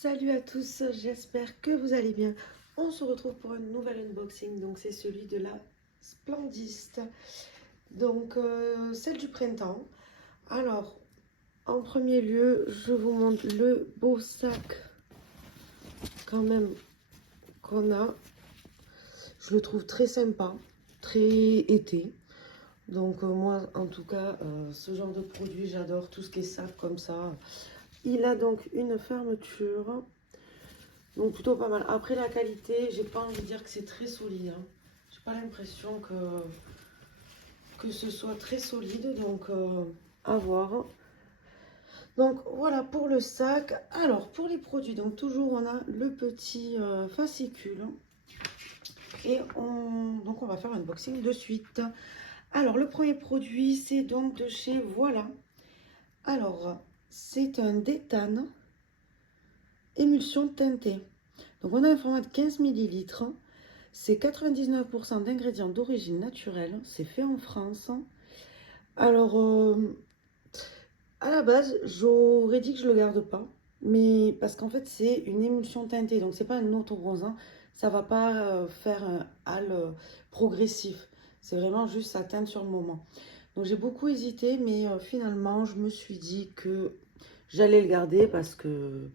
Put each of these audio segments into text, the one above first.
Salut à tous, j'espère que vous allez bien. On se retrouve pour un nouvel unboxing, donc c'est celui de la Splendiste, donc celle du printemps. Alors, en premier lieu, je vous montre le beau sac quand même qu'on a. Je le trouve très sympa, très été. Donc moi, en tout cas, ce genre de produit, j'adore tout ce qui est sac comme ça. Il a donc une fermeture. Donc plutôt pas mal. Après la qualité, j'ai pas envie de dire que c'est très solide. Hein. J'ai pas l'impression que ce soit très solide. Donc à voir. Donc voilà pour le sac. Alors pour les produits, donc toujours on a le petit fascicule. Et donc on va faire un unboxing de suite. Alors le premier produit c'est donc de chez Voilà. Alors c'est un détane émulsion teintée. Donc on a un format de 15 millilitres. C'est 99% d'ingrédients d'origine naturelle. C'est fait en France. Alors, à la base, j'aurais dit que je ne le garde pas. Mais parce qu'en fait, c'est une émulsion teintée. Donc, c'est pas un auto-bronzant. Ça va pas faire un hâle progressif. C'est vraiment juste ça teinte sur le moment. Donc, j'ai beaucoup hésité. Mais finalement, je me suis dit que j'allais le garder parce que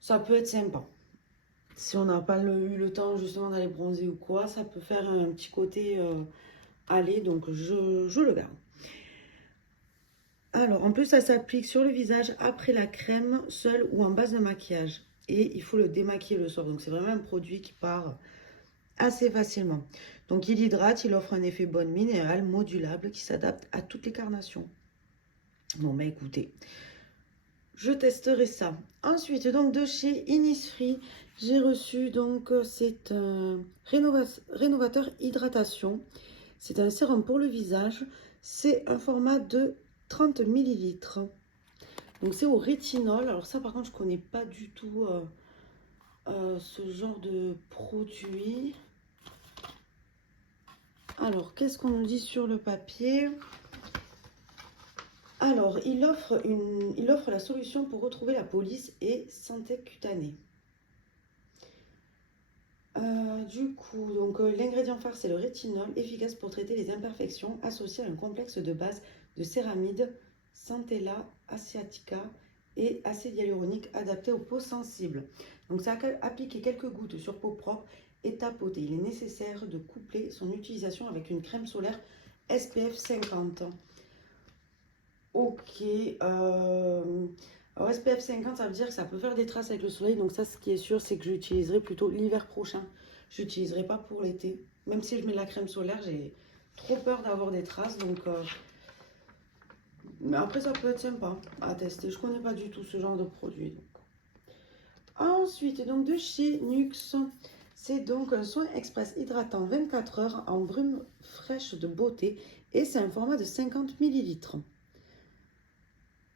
ça peut être sympa. Si on n'a pas eu le temps justement d'aller bronzer ou quoi, ça peut faire un petit côté aller, donc je le garde. Alors, en plus, ça s'applique sur le visage après la crème, seule ou en base de maquillage. Et il faut le démaquiller le soir. Donc, c'est vraiment un produit qui part assez facilement. Donc, il hydrate, il offre un effet bonne minérale modulable qui s'adapte à toutes les carnations. Bon, bah écoutez, je testerai ça. Ensuite, donc de chez Innisfree, j'ai reçu, donc c'est un rénovateur hydratation. C'est un sérum pour le visage. C'est un format de 30 millilitres. Donc c'est au rétinol. Alors ça par contre je ne connais pas du tout ce genre de produit. Alors qu'est-ce qu'on nous dit sur le papier? Alors il offre la solution pour retrouver la police et santé cutanée. Du coup, donc l'ingrédient phare c'est le rétinol, efficace pour traiter les imperfections associées à un complexe de base de céramide, centella asiatica et acide hyaluronique adapté aux peaux sensibles. Donc ça a appliqué quelques gouttes sur peau propre et tapoter. Il est nécessaire de coupler son utilisation avec une crème solaire SPF 50. Ok, alors SPF 50 ça veut dire que ça peut faire des traces avec le soleil, donc ça ce qui est sûr c'est que je l'utiliserai plutôt l'hiver prochain. Je l'utiliserai pas pour l'été. Même si je mets de la crème solaire, j'ai trop peur d'avoir des traces, donc mais après ça peut être sympa à tester. Je connais pas du tout ce genre de produit. Donc. Ensuite, donc de chez Nuxe, c'est donc un soin express hydratant 24 heures en brume fraîche de beauté et c'est un format de 50 millilitres.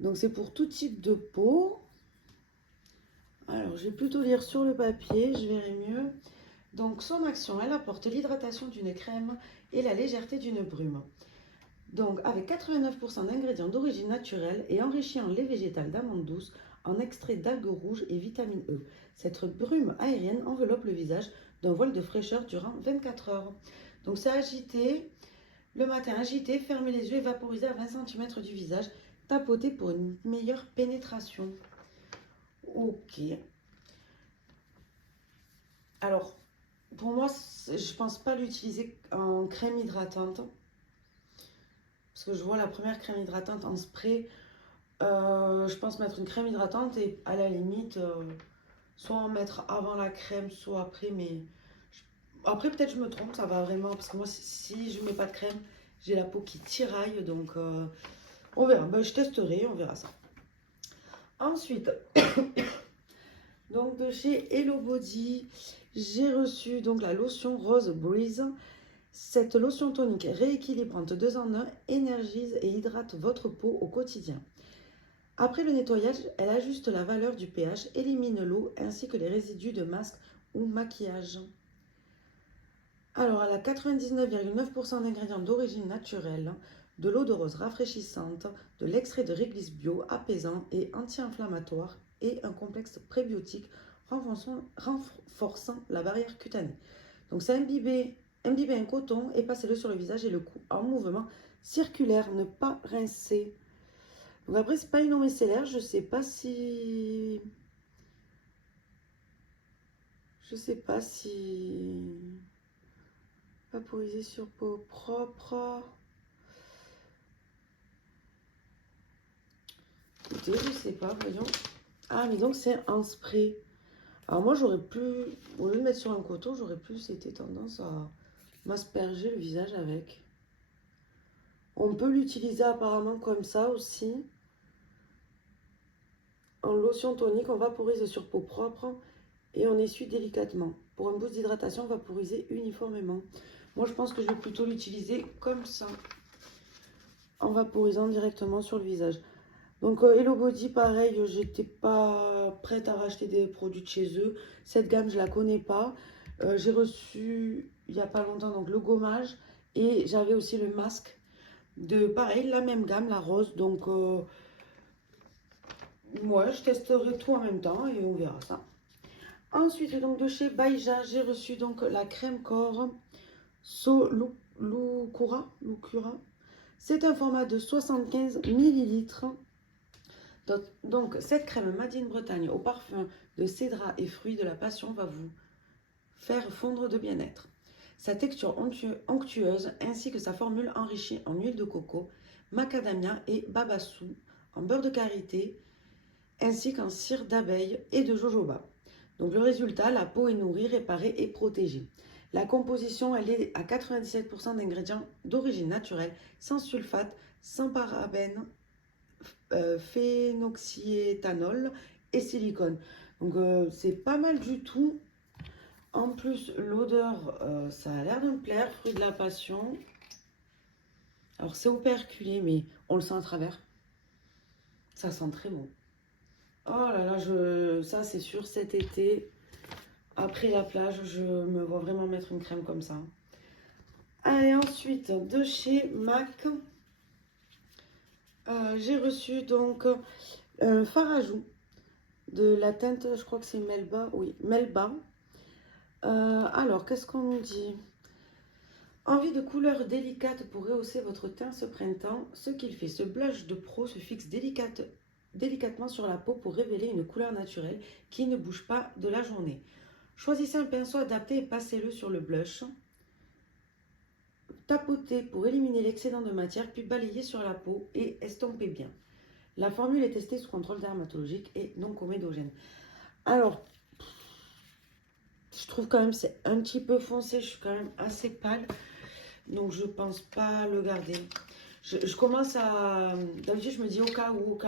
Donc c'est pour tout type de peau. Alors je vais plutôt lire sur le papier, je verrai mieux. Donc son action, elle apporte l'hydratation d'une crème et la légèreté d'une brume. Donc avec 89% d'ingrédients d'origine naturelle et enrichi en lait végétal d'amande douce, en extrait d'algues rouges et vitamine E. Cette brume aérienne enveloppe le visage d'un voile de fraîcheur durant 24 heures. Donc c'est agité, le matin agité, fermez les yeux et vaporisez à 20 cm du visage. Tapoter pour une meilleure pénétration. Ok. Alors, pour moi, je pense pas l'utiliser en crème hydratante. Parce que je vois la première crème hydratante en spray. Je pense mettre une crème hydratante et à la limite, soit en mettre avant la crème, soit après. Mais après, peut-être je me trompe, ça va vraiment. Parce que moi, si je mets pas de crème, j'ai la peau qui tiraille. Donc, on verra. Ben, je testerai, on verra ça. Ensuite, donc de chez Hello Body, j'ai reçu donc la lotion Rose Breeze. Cette lotion tonique rééquilibrante 2 en 1 énergise et hydrate votre peau au quotidien. Après le nettoyage, elle ajuste la valeur du pH, élimine l'eau ainsi que les résidus de masque ou maquillage. Alors, elle a 99,9% d'ingrédients d'origine naturelle, de l'eau de rose rafraîchissante, de l'extrait de réglisse bio apaisant et anti-inflammatoire et un complexe prébiotique renforçant la barrière cutanée. Donc c'est imbibé un coton et passez-le sur le visage et le cou en mouvement circulaire, ne pas rincer. Donc après, c'est pas une eau micellaire, je sais pas si... Vaporiser sur peau propre. Écoutez, je sais pas, voyons. Ah, mais donc c'est un spray. Alors moi, j'aurais plus, au lieu de mettre sur un coton, j'aurais plus été tendance à m'asperger le visage avec. On peut l'utiliser apparemment comme ça aussi. En lotion tonique, on vaporise sur peau propre et on essuie délicatement. Pour un boost d'hydratation, vaporiser uniformément. Moi, je pense que je vais plutôt l'utiliser comme ça, en vaporisant directement sur le visage. Donc Hello Body, pareil, j'étais pas prête à racheter des produits de chez eux. Cette gamme, je la connais pas. J'ai reçu il y a pas longtemps donc le gommage et j'avais aussi le masque de pareil, la même gamme, la rose. Donc moi, je testerai tout en même temps et on verra ça. Ensuite, donc de chez Baija, j'ai reçu donc la crème corps So Lucura. C'est un format de 75 ml. Donc, cette crème Made in Bretagne au parfum de cédra et fruits de la passion va vous faire fondre de bien-être. Sa texture onctueuse ainsi que sa formule enrichie en huile de coco, macadamia et babassou, en beurre de karité, ainsi qu'en cire d'abeille et de jojoba. Donc le résultat, la peau est nourrie, réparée et protégée. La composition, elle est à 97% d'ingrédients d'origine naturelle, sans sulfate, sans parabènes, phénoxyéthanol et silicone. Donc c'est pas mal du tout. En plus, l'odeur, ça a l'air de me plaire, fruit de la passion. Alors c'est operculé, mais on le sent à travers. Ça sent très bon. Oh là là, ça c'est sûr, cet été, après la plage, je me vois vraiment mettre une crème comme ça. Allez, ensuite, de chez MAC, j'ai reçu donc un fard à joues de la teinte, je crois que c'est Melba, oui, Melba. Alors, qu'est-ce qu'on nous dit? Envie de couleurs délicates pour rehausser votre teint ce printemps, ce qu'il fait, ce blush de pro se fixe délicatement sur la peau pour révéler une couleur naturelle qui ne bouge pas de la journée. Choisissez un pinceau adapté et passez-le sur le blush. Tapotez pour éliminer l'excédent de matière, puis balayez sur la peau et estompez bien. La formule est testée sous contrôle dermatologique et non comédogène. Alors, je trouve quand même c'est un petit peu foncé, je suis quand même assez pâle. Donc, je pense pas le garder. Je commence à... D'habitude, je me dis au cas où.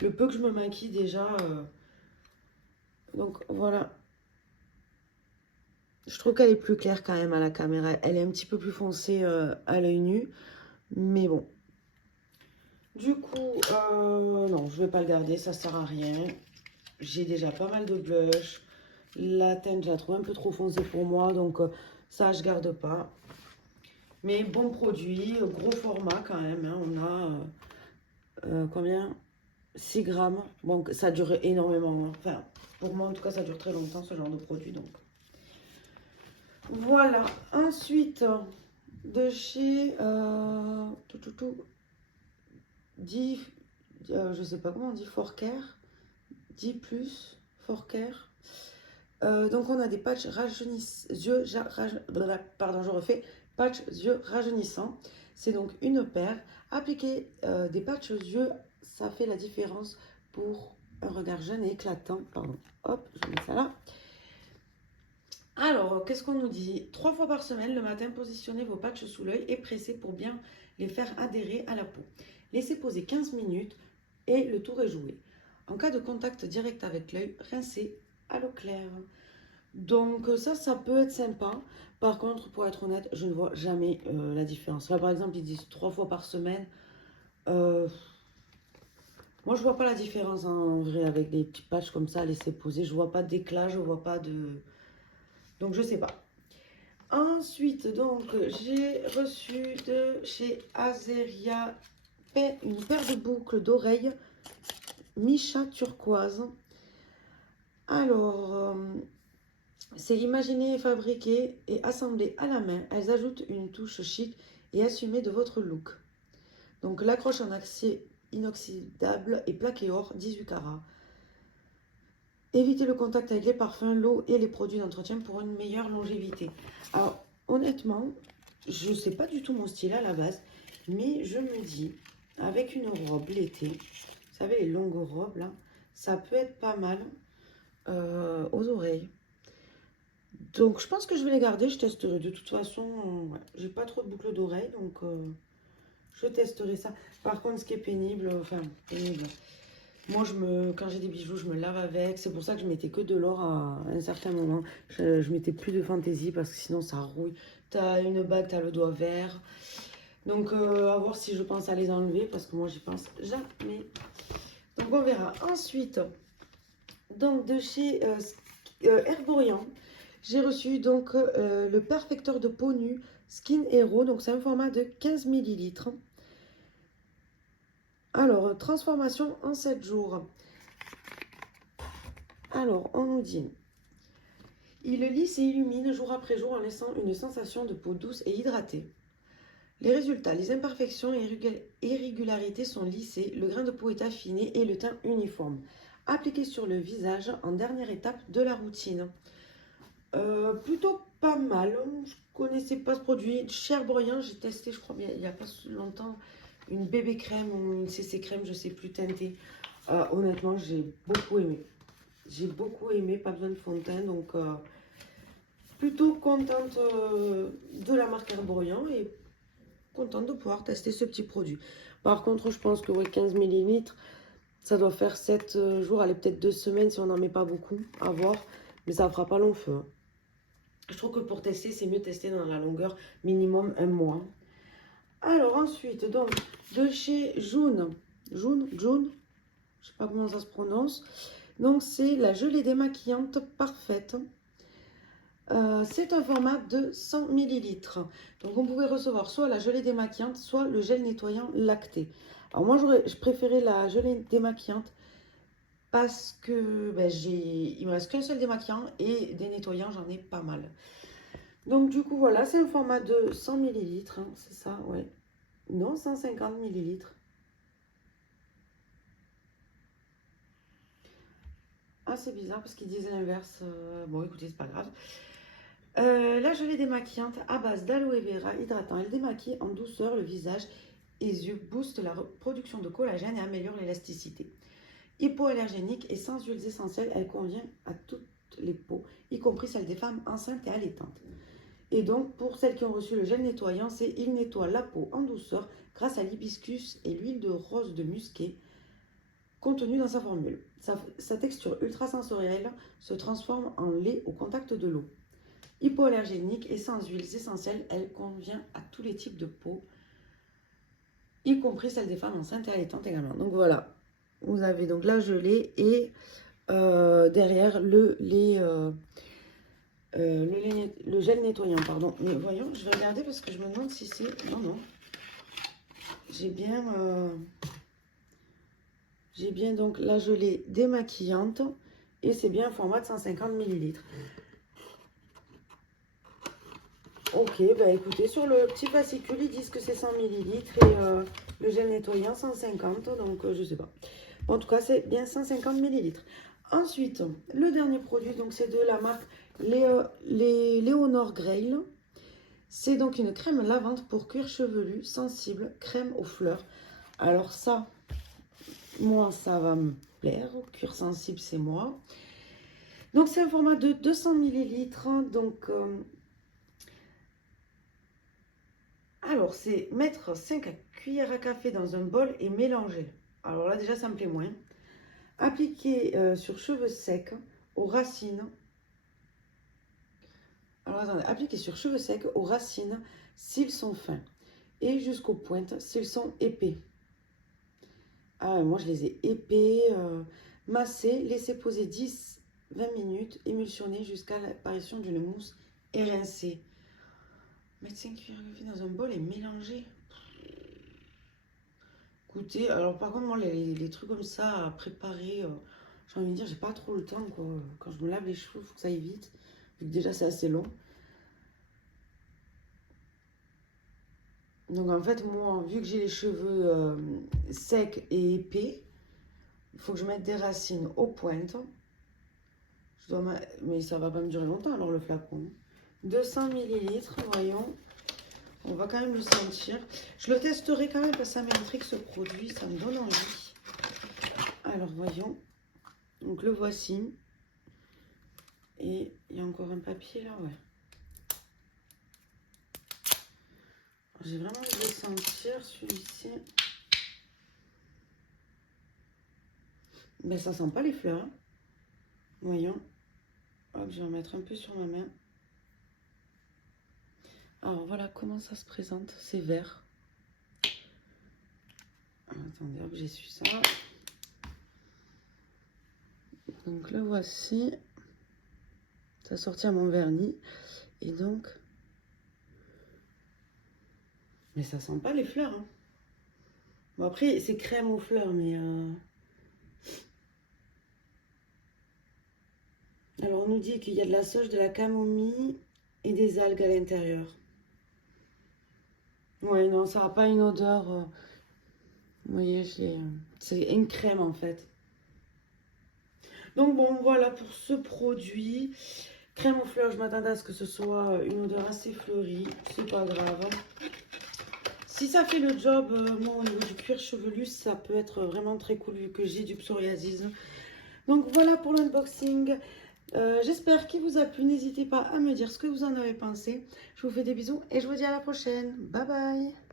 Le peu que je me maquille déjà. Donc, voilà. Je trouve qu'elle est plus claire quand même à la caméra. Elle est un petit peu plus foncée à l'œil nu. Mais bon. Du coup, non, je vais pas le garder. Ça sert à rien. J'ai déjà pas mal de blush. La teinte, je la trouve un peu trop foncée pour moi. Donc, ça, je garde pas. Mais bon produit, gros format quand même. Hein. On a combien? 6 grammes. Bon, ça dure énormément. Enfin, pour moi en tout cas, ça dure très longtemps ce genre de produit. Donc voilà. Ensuite, de chez je sais pas comment on dit, Forcare. 10 plus, Forcare. Donc on a des patchs rajeunissants. Pardon, je refais. Patch yeux rajeunissants. C'est donc une paire. Appliquer des patchs yeux, ça fait la différence pour un regard jeune et éclatant. Pardon. Hop, je mets ça là. Alors, qu'est-ce qu'on nous dit? 3 fois par semaine, le matin, positionnez vos patchs sous l'œil et pressez pour bien les faire adhérer à la peau. Laissez poser 15 minutes et le tour est joué. En cas de contact direct avec l'œil, rincez à l'eau claire. Donc ça peut être sympa. Par contre, pour être honnête, je ne vois jamais la différence. Là, par exemple, ils disent 3 fois par semaine. Moi, je vois pas la différence hein, en vrai avec des petits patchs comme ça à laisser poser. Je vois pas d'éclat, je vois pas de... Donc, je sais pas. Ensuite, donc, j'ai reçu de chez Azeria une paire de boucles d'oreilles Micha turquoise. Alors, c'est imaginé, fabriqué et assemblé à la main. Elles ajoutent une touche chic et assumée de votre look. Donc l'accroche en acier inoxydable et plaqué or 18 carats. Évitez le contact avec les parfums, l'eau et les produits d'entretien pour une meilleure longévité. Alors honnêtement, je ne sais pas du tout mon style à la base, mais je me dis, avec une robe l'été, vous savez les longues robes là, ça peut être pas mal aux oreilles. Donc je pense que je vais les garder, je testerai. De toute façon, ouais, j'ai pas trop de boucles d'oreilles, donc je testerai ça. Par contre, ce qui est pénible, enfin pénible, moi quand j'ai des bijoux, je me lave avec. C'est pour ça que je mettais que de l'or à un certain moment. Je mettais plus de fantaisie parce que sinon ça rouille. T'as une bague, t'as le doigt vert. Donc à voir si je pense à les enlever parce que moi j'y pense jamais. Donc on verra. Ensuite, donc de chez Herborian. J'ai reçu donc le perfecteur de peau nue Skin Hero. Donc c'est un format de 15 millilitres. Alors, transformation en 7 jours. Alors, on nous dit, il lisse et illumine jour après jour en laissant une sensation de peau douce et hydratée. Les résultats, les imperfections et irrégularités sont lissées, le grain de peau est affiné et le teint uniforme. Appliqué sur le visage en dernière étape de la routine. Plutôt pas mal. Je connaissais pas ce produit. Cher Bruyant, j'ai testé, je crois, il n'y a pas longtemps, une bébé crème ou une CC crème, je sais plus, teintée. Honnêtement, j'ai beaucoup aimé. J'ai beaucoup aimé, pas besoin de fond de teint, donc plutôt contente de la marque Herborian et contente de pouvoir tester ce petit produit. Par contre, je pense que ouais, 15 millilitres, ça doit faire 7 jours, allez peut-être 2 semaines si on n'en met pas beaucoup, à voir, mais ça ne fera pas long feu. Hein. Je trouve que pour tester, c'est mieux tester dans la longueur minimum 1 mois. Alors ensuite, donc, de chez June, je sais pas comment ça se prononce. Donc c'est la gelée démaquillante parfaite. C'est un format de 100 millilitres. Donc on pouvait recevoir soit la gelée démaquillante, soit le gel nettoyant lacté. Alors moi je préférais la gelée démaquillante parce que ben, il me reste qu'un seul démaquillant et des nettoyants j'en ai pas mal. Donc du coup voilà, c'est un format de 100 millilitres, hein, c'est ça, ouais. Non, 150 millilitres. Ah c'est bizarre parce qu'ils disent l'inverse. Bon écoutez, c'est pas grave. La gelée démaquillante à base d'aloe vera hydratant, elle démaquille en douceur le visage et les yeux, booste la production de collagène et améliore l'élasticité. Hypoallergénique et sans huiles essentielles, elle convient à toutes les peaux, y compris celles des femmes enceintes et allaitantes. Et donc, pour celles qui ont reçu le gel nettoyant, c'est il nettoie la peau en douceur grâce à l'hibiscus et l'huile de rose de musqué contenue dans sa formule. Sa texture ultra sensorielle se transforme en lait au contact de l'eau. Hypoallergénique et sans huiles essentielles, elle convient à tous les types de peau, y compris celles des femmes enceintes et allaitantes également. Donc voilà, vous avez donc la gelée et derrière le gel nettoyant, pardon. Mais voyons, je vais regarder parce que je me demande si c'est... Non, non. J'ai bien donc la gelée démaquillante et c'est bien un format de 150 millilitres. Ok, bah écoutez, sur le petit fascicule, ils disent que c'est 100 millilitres et le gel nettoyant 150, donc je sais pas. En tout cas, c'est bien 150 millilitres. Ensuite, le dernier produit, donc c'est de la marque Léonore Grail. C'est donc une crème lavante pour cuir chevelu sensible, crème aux fleurs. Alors ça, moi, ça va me plaire. Cuir sensible, c'est moi. Donc c'est un format de 200 millilitres, donc... alors, c'est mettre 5 cuillères à café dans un bol et mélanger. Alors là, déjà, ça me plaît moins. Appliquer sur cheveux secs, aux racines. Alors, attendez. Appliquer sur cheveux secs, aux racines, s'ils sont fins. Et jusqu'aux pointes, s'ils sont épais. Ah, moi, je les ai épais. Masser, laisser poser 10-20 minutes, émulsionner jusqu'à l'apparition d'une mousse et rincer. Mettre 5 cuillères à café dans un bol et mélanger. Écoutez, alors par contre, moi, les trucs comme ça à préparer, j'ai envie de dire, j'ai pas trop le temps, quoi. Quand je me lave les cheveux, il faut que ça aille vite. Vu que déjà, c'est assez long. Donc, en fait, moi, vu que j'ai les cheveux secs et épais, il faut que je mette des racines aux pointes. Mais ça va pas me durer longtemps, alors, le flacon. 200 millilitres, voyons. On va quand même le sentir. Je le testerai quand même parce que ça m'intrigue ce produit, ça me donne envie. Alors, voyons. Donc, le voici. Et il y a encore un papier là, ouais. J'ai vraiment envie de le sentir, celui-ci. Ben, ça sent pas les fleurs. Hein. Voyons. Hop, je vais en mettre un peu sur ma main. Alors, voilà comment ça se présente. C'est vert. Attendez, hop, j'essuie ça. Donc, le voici. Ça sortit à mon vernis. Et donc... Mais ça sent pas les fleurs. Hein. Bon, après, c'est crème aux fleurs, mais... Alors, on nous dit qu'il y a de la sauge, de la camomille et des algues à l'intérieur. Ouais, non, ça n'a pas une odeur... Vous voyez, c'est une crème, en fait. Donc, bon, voilà pour ce produit. Crème aux fleurs, je m'attendais à ce que ce soit une odeur assez fleurie. C'est pas grave. Si ça fait le job, moi, au niveau du cuir chevelu, ça peut être vraiment très cool vu que j'ai du psoriasis. Donc, voilà pour l'unboxing. J'espère qu'il vous a plu. N'hésitez pas à me dire ce que vous en avez pensé. Je vous fais des bisous et je vous dis à la prochaine. Bye bye.